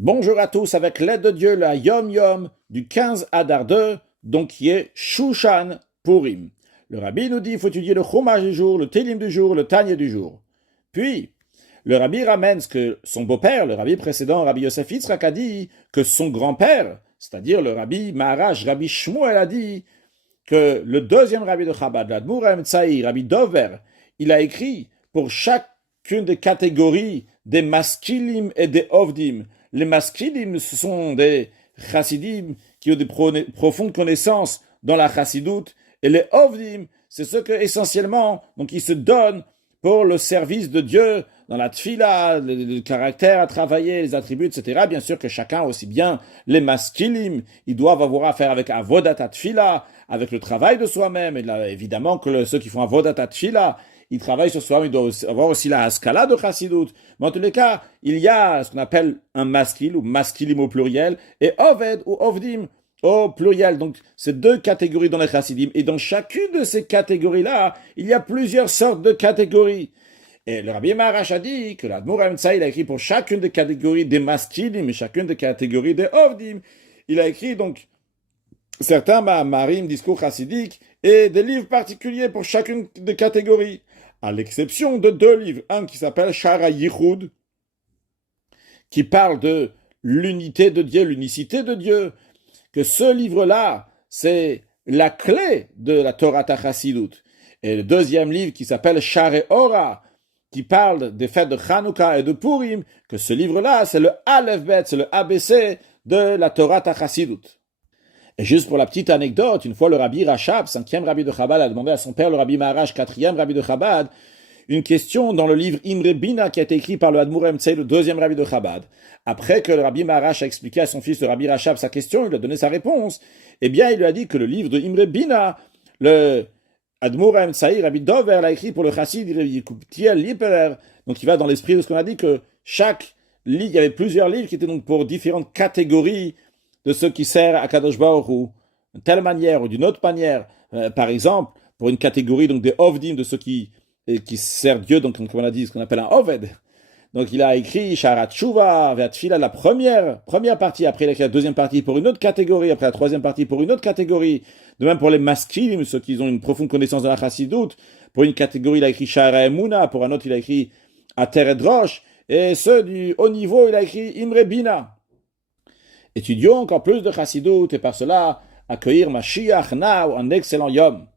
Bonjour à tous, avec l'aide de Dieu, la Yom Yom du 15 Adar 2, donc qui est Shushan Purim. Le rabbi nous dit qu'il faut étudier le Chumash du jour, le Télim du jour, le Tanya du jour. Puis, le rabbi ramène ce que son beau-père, le rabbi précédent, rabbi Yosef Yitzhak, a dit que son grand-père, c'est-à-dire le rabbi Maharaj, rabbi Shmuel, a dit que le deuxième rabbi de Chabad, l'Admour Tsaï, rabbi Dover, il a écrit pour chacune des catégories des maskilim et des ovdim. Les maskilim, ce sont des chassidim qui ont des profondes connaissances dans la chassidoute, et les ovdim, c'est ceux que essentiellement, donc ils se donnent pour le service de Dieu dans la tfila, le caractère à travailler, les attributs, etc. Bien sûr que chacun, aussi bien les maskilim, ils doivent avoir affaire avec avodat tfila, avec le travail de soi-même. Et là, évidemment que ceux qui font avodat tfila, ils travaillent sur soi-même, ils doivent avoir aussi la haskala de chassidut. Mais en tous les cas, il y a ce qu'on appelle un maskil, ou maskilim au pluriel, et oved ou ovdim au pluriel. Donc, c'est deux catégories dans les chassidim. Et dans chacune de ces catégories-là, il y a plusieurs sortes de catégories. Et le Rabbi Maharaj a dit que l'Admour Hamtsa, il a écrit pour chacune des catégories des maskilim et chacune des catégories des ovdim. Il a écrit donc certains marim, discours chassidiques, et des livres particuliers pour chacune des catégories, à l'exception de deux livres. Un qui s'appelle Shara Yichud, qui parle de l'unité de Dieu, l'unicité de Dieu, que ce livre-là, c'est la clé de la Torah Chassidut. Et le deuxième livre qui s'appelle Share Ora, qui parle des fêtes de Chanukah et de Purim, que ce livre-là, c'est le Aleph Bet, c'est le ABC de la Torah Chassidut. Et juste pour la petite anecdote, une fois le rabbi Rachab, cinquième rabbi de Chabad, a demandé à son père, le rabbi Maharaj, quatrième rabbi de Chabad, une question dans le livre Imre Bina qui a été écrit par le Admour Hamtsa, le deuxième rabbi de Chabad. Après que le rabbi Maharaj a expliqué à son fils, le rabbi Rachab, sa question, il lui a donné sa réponse, eh bien, il lui a dit que le livre de Imre Bina, le Admour Hamtsa, rabbi Dover, l'a écrit pour le chassid Yekutiel Lipeler. Donc, il va dans l'esprit de ce qu'on a dit que chaque livre, il y avait plusieurs livres qui étaient donc pour différentes catégories de ceux qui servent à Kadosh Baruch Hu, d'une telle manière ou d'une autre manière. Par exemple, pour une catégorie donc des Ovdim, de ceux qui servent Dieu, donc comme on a dit, ce qu'on appelle un Oved. Donc il a écrit Sharat Shuva, Ve'atfila, la première partie, après il a écrit la deuxième partie pour une autre catégorie, après la troisième partie pour une autre catégorie. De même pour les Maskilim, ceux qui ont une profonde connaissance de la Chassidoute. Pour une catégorie, il a écrit Shara Emuna, pour un autre, il a écrit Ater Edrosh, et ceux du haut niveau, il a écrit Imre Bina. Étudions encore plus de Chassidut et par cela accueillir Mashiach now, un excellent Yom.